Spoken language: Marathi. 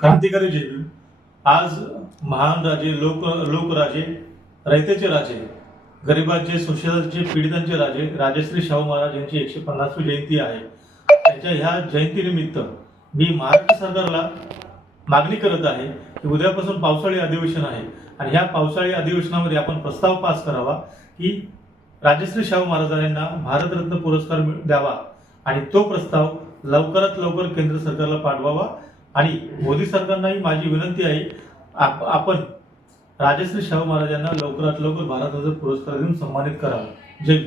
क्रांतिकारी जे आज महान राजे लोक लोकराजे रयतेचे राजे गरिबांचे शोषणाचे पीडितांचे राजे राजश्री शाहू महाराज यांची एकशे पन्नासवी जयंती आहे. त्याच्या ह्या जयंतीनिमित्त मी महाराष्ट्र सरकारला मागणी करत आहे की उद्यापासून पावसाळी अधिवेशन आहे आणि ह्या पावसाळी अधिवेशनामध्ये आपण प्रस्ताव पास करावा की राजश्री शाहू महाराजांना भारतरत्न पुरस्कार द्यावा आणि तो प्रस्ताव लवकरात लवकर केंद्र सरकारला पाठवावा आणि मोदी सरकारनाही माझी विनंती आहे आप- आपण राजश्री शाहू महाराजांना लवकरात लवकर भारतरत्न पुरस्कार देऊन सन्मानित करावं. जय